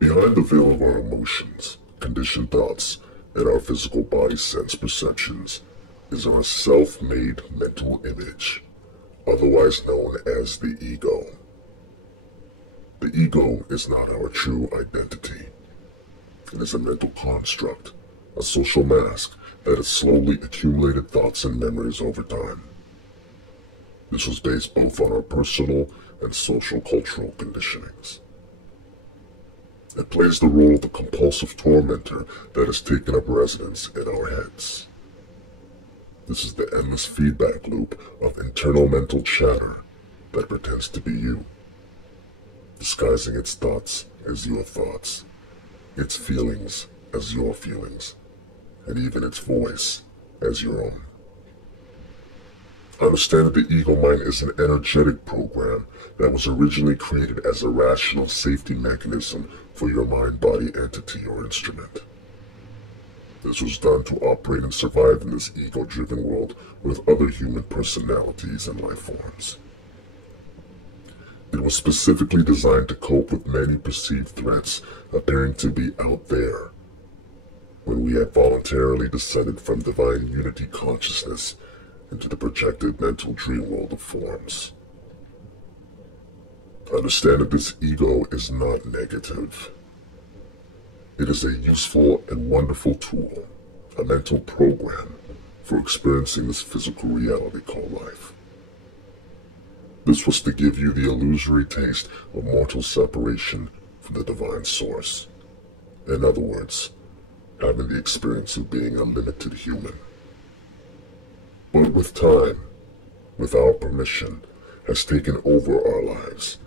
Behind the veil of our emotions, conditioned thoughts, and our physical body sense perceptions is our self-made mental image, otherwise known as the ego. The ego is not our true identity. It is a mental construct, a social mask that has slowly accumulated thoughts and memories over time. This was based both on our personal and social cultural conditionings. It plays the role of a compulsive tormentor that has taken up residence in our heads. This is the endless feedback loop of internal mental chatter that pretends to be you, disguising its thoughts as your thoughts, its feelings as your feelings, and even its voice as your own. Understand that the ego mind is an energetic program that was originally created as a rational safety mechanism for your mind-body entity or instrument. This was done to operate and survive in this ego-driven world with other human personalities and life forms. It was specifically designed to cope with many perceived threats appearing to be out there, when we had voluntarily descended from divine unity consciousness into the projected mental dream world of forms. Understand that this ego is not negative. It is a useful and wonderful tool, a mental program for experiencing this physical reality called life. This was to give you the illusory taste of mortal separation from the divine source. In other words, having the experience of being a limited human. But with time, with our permission, has taken over our lives,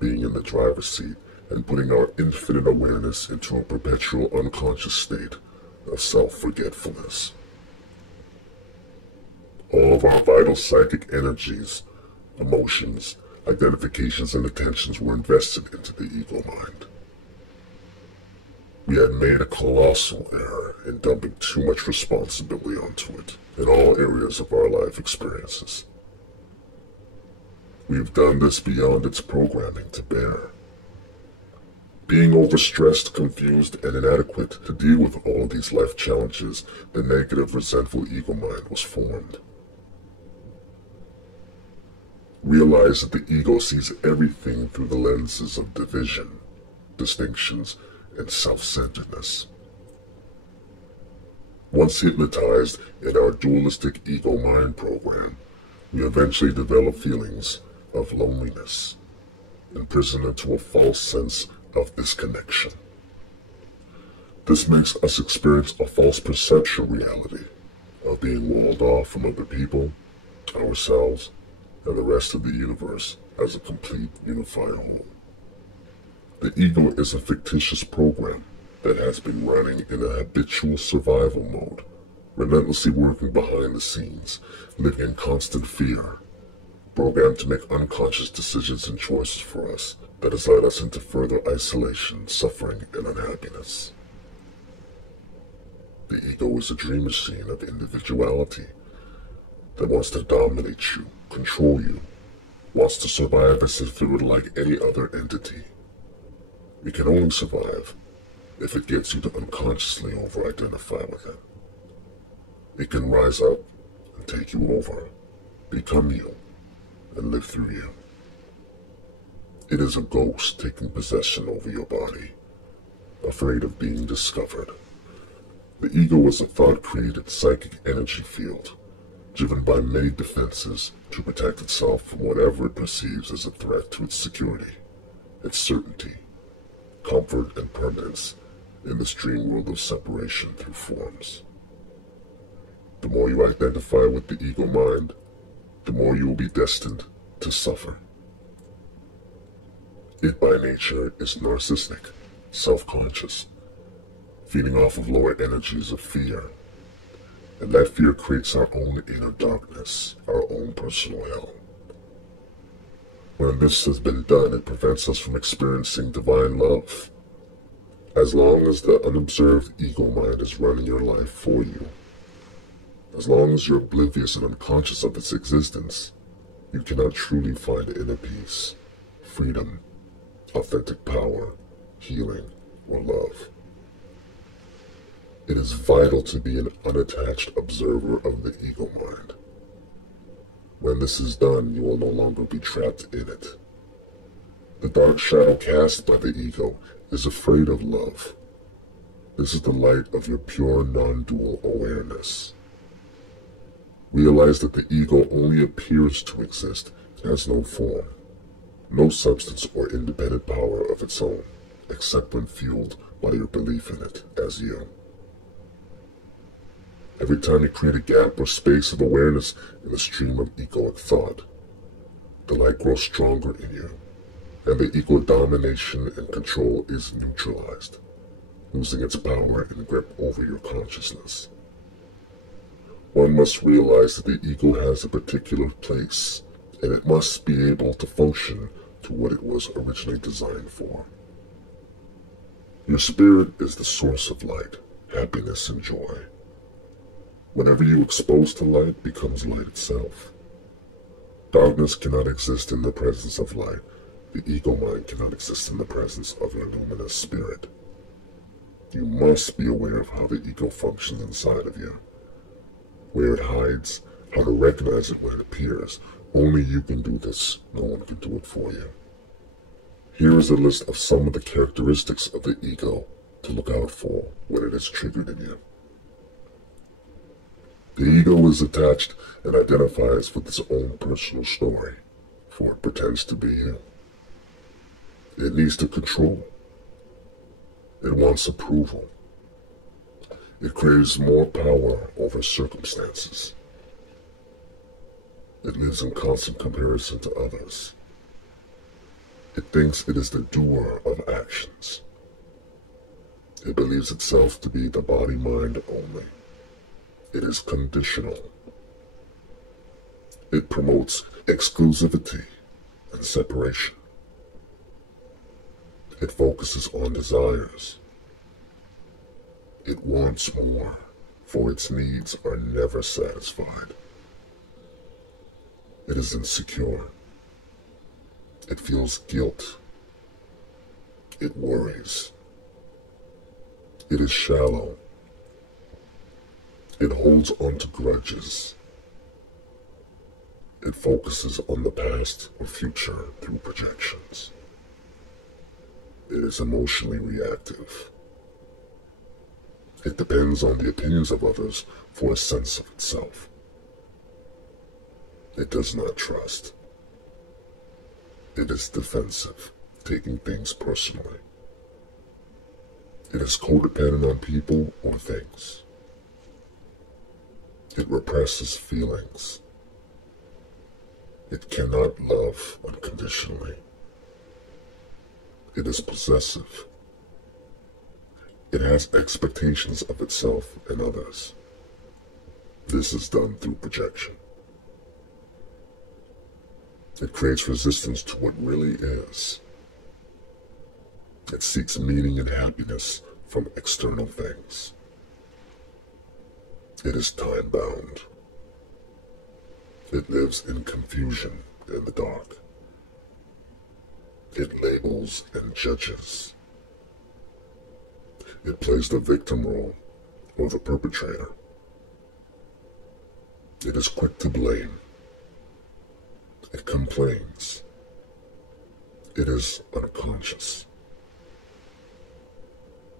being in the driver's seat and putting our infinite awareness into a perpetual unconscious state of self-forgetfulness. All of our vital psychic energies, emotions, identifications, and attentions were invested into the ego mind. We had made a colossal error in dumping too much responsibility onto it in all areas of our life experiences. We've done this beyond its programming to bear. Being overstressed, confused, and inadequate to deal with all of these life challenges, the negative, resentful ego mind was formed. Realize that the ego sees everything through the lenses of division, distinctions, and self-centeredness. Once hypnotized in our dualistic ego mind program, we eventually develop feelings of loneliness, imprisoned into a false sense of disconnection. This makes us experience a false perceptual reality of being walled off from other people, ourselves, and the rest of the universe as a complete unified whole. The ego is a fictitious program that has been running in a habitual survival mode, relentlessly working behind the scenes, living in constant fear, programmed to make unconscious decisions and choices for us that has led us into further isolation, suffering, and unhappiness. The ego is a dream machine of individuality that wants to dominate you, control you, wants to survive as if it were like any other entity. It can only survive if it gets you to unconsciously over-identify with it. It can rise up and take you over, become you, and live through you. It is a ghost taking possession over your body, afraid of being discovered. The ego is a thought-created psychic energy field, driven by many defenses to protect itself from whatever it perceives as a threat to its security, its certainty, comfort, and permanence in this dream world of separation through forms. The more you identify with the ego mind, the more you will be destined to suffer. It by nature is narcissistic, self-conscious, feeding off of lower energies of fear, and that fear creates our own inner darkness, our own personal hell. When this has been done, it prevents us from experiencing divine love. As long as the unobserved ego mind is running your life for you, as long as you're oblivious and unconscious of its existence, you cannot truly find inner peace, freedom, authentic power, healing, or love. It is vital to be an unattached observer of the ego mind. When this is done, you will no longer be trapped in it. The dark shadow cast by the ego is afraid of love. This is the light of your pure non-dual awareness. Realize that the ego only appears to exist, it has no form, no substance or independent power of its own, except when fueled by your belief in it as you. Every time you create a gap or space of awareness in the stream of egoic thought, the light grows stronger in you, and the ego domination and control is neutralized, losing its power and grip over your consciousness. One must realize that the ego has a particular place, and it must be able to function to what it was originally designed for. Your spirit is the source of light, happiness, and joy. Whenever you expose to light, becomes light itself. Darkness cannot exist in the presence of light. The ego mind cannot exist in the presence of your luminous spirit. You must be aware of how the ego functions inside of you, where it hides, how to recognize it when it appears. Only you can do this. No one can do it for you. Here is a list of some of the characteristics of the ego to look out for when it is triggered in you. The ego is attached and identifies with its own personal story, for it pretends to be you. It needs to control. It wants approval. It craves more power over circumstances. It lives in constant comparison to others. It thinks it is the doer of actions. It believes itself to be the body-mind only. It is conditional. It promotes exclusivity and separation. It focuses on desires. It wants more, for its needs are never satisfied. It is insecure. It feels guilt. It worries. It is shallow. It holds on to grudges. It focuses on the past or future through projections. It is emotionally reactive. It depends on the opinions of others for a sense of itself. It does not trust. It is defensive, taking things personally. It is codependent on people or things. It represses feelings. It cannot love unconditionally. It is possessive. It has expectations of itself and others. This is done through projection. It creates resistance to what really is. It seeks meaning and happiness from external things. It is time-bound. It lives in confusion in the dark. It labels and judges. It plays the victim role or the perpetrator. It is quick to blame. It complains. It is unconscious.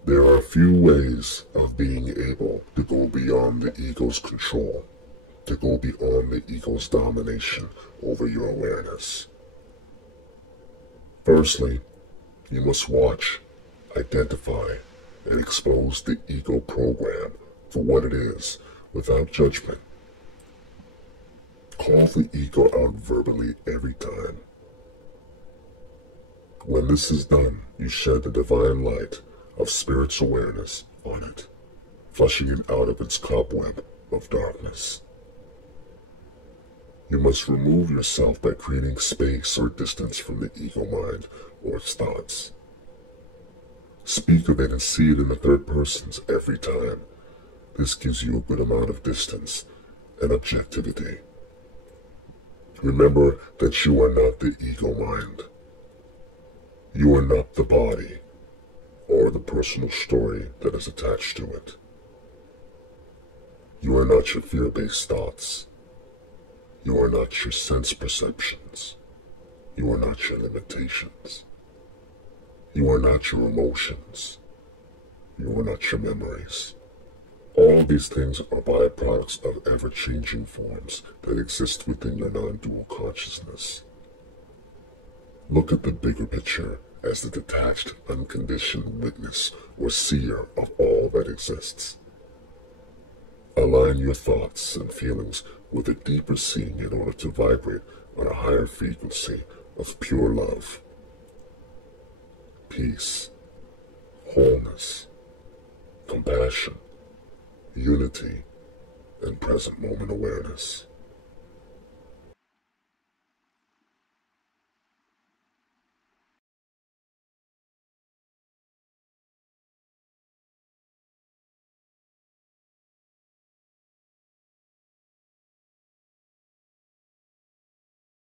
There are few ways of being able to go beyond the ego's control, to go beyond the ego's domination over your awareness. Firstly, you must watch, identify, and expose the ego program for what it is, without judgment. Call the ego out verbally every time. When this is done, you shed the divine light of spirit's awareness on it, flushing it out of its cobweb of darkness. You must remove yourself by creating space or distance from the ego mind or its thoughts. Speak of it and see it in the third persons every time. This gives you a good amount of distance and objectivity. Remember that you are not the ego mind. You are not the body or or the personal story that is attached to it. You are not your fear-based thoughts. You are not your sense perceptions. You are not your limitations. You are not your emotions. You are not your memories. All these things are byproducts of ever-changing forms that exist within your non-dual consciousness. Look at the bigger picture as the detached, unconditioned witness or seer of all that exists. Align your thoughts and feelings with a deeper seeing in order to vibrate on a higher frequency of pure love, peace, wholeness, compassion, unity, and present moment awareness.